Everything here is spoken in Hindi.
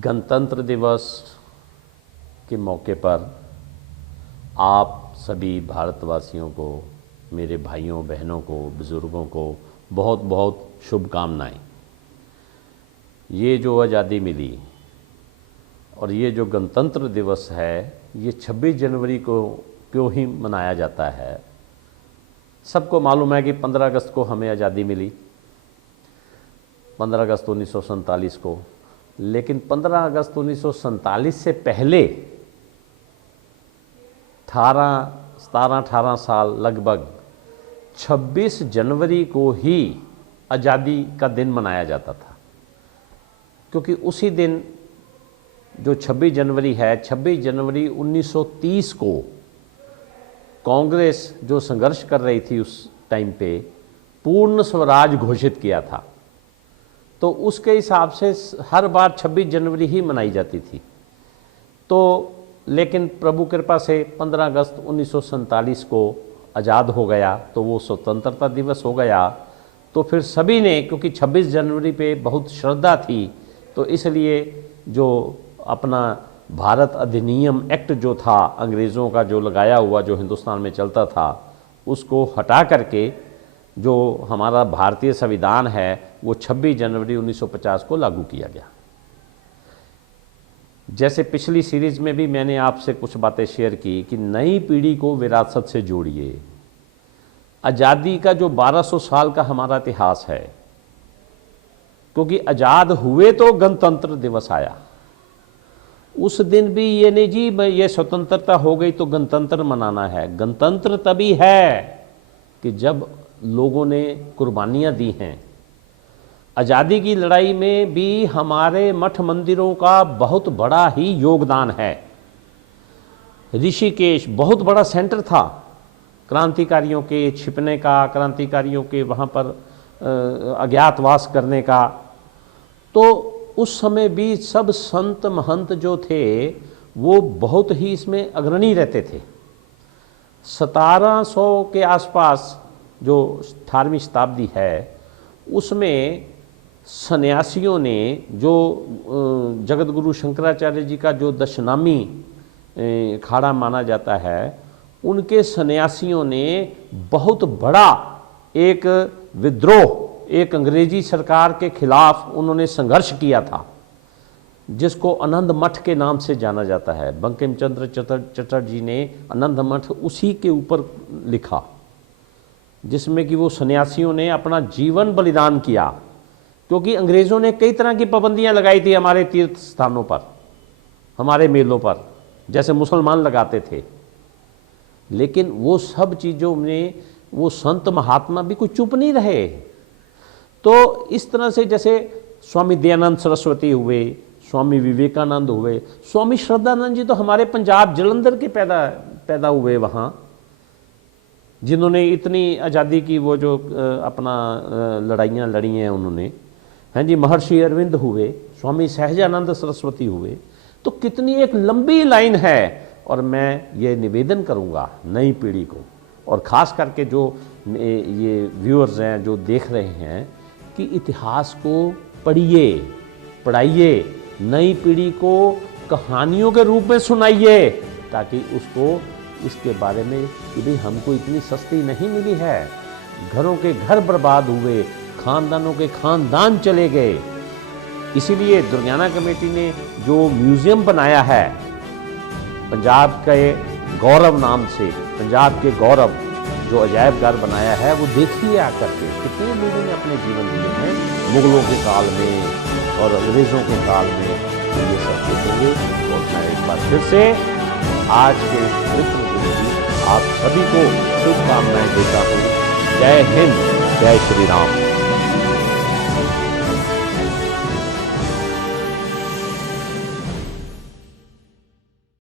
गणतंत्र दिवस के मौके पर आप सभी भारतवासियों को, मेरे भाइयों बहनों को, बुज़ुर्गों को बहुत बहुत शुभकामनाएं। ये जो आज़ादी मिली और ये जो गणतंत्र दिवस है, ये 26 जनवरी को क्यों ही मनाया जाता है। सबको मालूम है कि 15 अगस्त को हमें आज़ादी मिली, 15 अगस्त 1947 को। लेकिन 15 अगस्त 1947 से पहले 17-18 साल लगभग 26 जनवरी को ही आज़ादी का दिन मनाया जाता था, क्योंकि उसी दिन जो 26 जनवरी है, 26 जनवरी 1930 को कांग्रेस जो संघर्ष कर रही थी उस टाइम पे, पूर्ण स्वराज घोषित किया था। तो उसके हिसाब से हर बार 26 जनवरी ही मनाई जाती थी। तो लेकिन प्रभु कृपा से 15 अगस्त 1947 को आज़ाद हो गया, तो वो स्वतंत्रता दिवस हो गया। तो फिर सभी ने, क्योंकि 26 जनवरी पे बहुत श्रद्धा थी, तो इसलिए जो अपना भारत अधिनियम एक्ट जो था अंग्रेज़ों का जो लगाया हुआ, जो हिंदुस्तान में चलता था, उसको हटा करके जो हमारा भारतीय संविधान है वो 26 जनवरी 1950 को लागू किया गया। जैसे पिछली सीरीज़ में भी मैंने आपसे कुछ बातें शेयर की कि नई पीढ़ी को विरासत से जोड़िए। आज़ादी का जो 1200 साल का हमारा इतिहास है, क्योंकि आज़ाद हुए तो गणतंत्र दिवस आया। उस दिन भी ये नहीं जी ये स्वतंत्रता हो गई तो गणतंत्र मनाना है। गणतंत्र तभी है कि जब लोगों ने कुर्बानियाँ दी हैं। आज़ादी की लड़ाई में भी हमारे मठ मंदिरों का बहुत बड़ा ही योगदान है। ऋषिकेश बहुत बड़ा सेंटर था क्रांतिकारियों के छिपने का, क्रांतिकारियों के वहाँ पर अज्ञातवास करने का। तो उस समय भी सब संत महंत जो थे वो बहुत ही इसमें अग्रणी रहते थे। 1700 के आसपास जो 18वीं शताब्दी है, उसमें सन्यासियों ने, जो जगत गुरु शंकराचार्य जी का जो दशनामी खाड़ा माना जाता है, उनके सन्यासियों ने बहुत बड़ा एक विद्रोह, एक अंग्रेजी सरकार के खिलाफ उन्होंने संघर्ष किया था, जिसको आनंद मठ के नाम से जाना जाता है। बंकिम चंद्र चटर्जी ने आनंद मठ उसी के ऊपर लिखा, जिसमें कि वो सन्यासियों ने अपना जीवन बलिदान किया, क्योंकि अंग्रेज़ों ने कई तरह की पाबंदियां लगाई थी हमारे तीर्थ स्थानों पर, हमारे मेलों पर, जैसे मुसलमान लगाते थे। लेकिन वो सब चीज़ों में वो संत महात्मा भी कोई चुप नहीं रहे। तो इस तरह से जैसे स्वामी दयानंद सरस्वती हुए, स्वामी विवेकानंद हुए, स्वामी श्रद्धानंद जी तो हमारे पंजाब जलंधर के पैदा हुए वहाँ, जिन्होंने इतनी आज़ादी की वो जो अपना लड़ाइयाँ लड़ी हैं उन्होंने, हैं जी। महर्षि अरविंद हुए, स्वामी सहजानंद सरस्वती हुए। तो कितनी एक लंबी लाइन है। और मैं ये निवेदन करूँगा नई पीढ़ी को, और ख़ास करके जो ये व्यूअर्स हैं जो देख रहे हैं, कि इतिहास को पढ़िए, पढ़ाइए, नई पीढ़ी को कहानियों के रूप में सुनाइए, ताकि उसको इसके बारे में कि भाई हमको इतनी सस्ती नहीं मिली है। घरों के घर बर्बाद हुए, खानदानों के खानदान चले गए। इसीलिए दुर्गाना कमेटी ने जो म्यूज़ियम बनाया है पंजाब के गौरव नाम से, पंजाब के गौरव जो अजायब घर बनाया है, वो देखिए आकर के कितने लोगों ने अपने जीवन दिए हैं मुगलों के काल में और अंग्रेज़ों के काल में। तो ये सब देखेंगे। और मैं एक बार फिर से आज के पवित्र दिन की आप सभी को शुभकामनाएं देता हूँ। जय हिंद, जय श्री राम।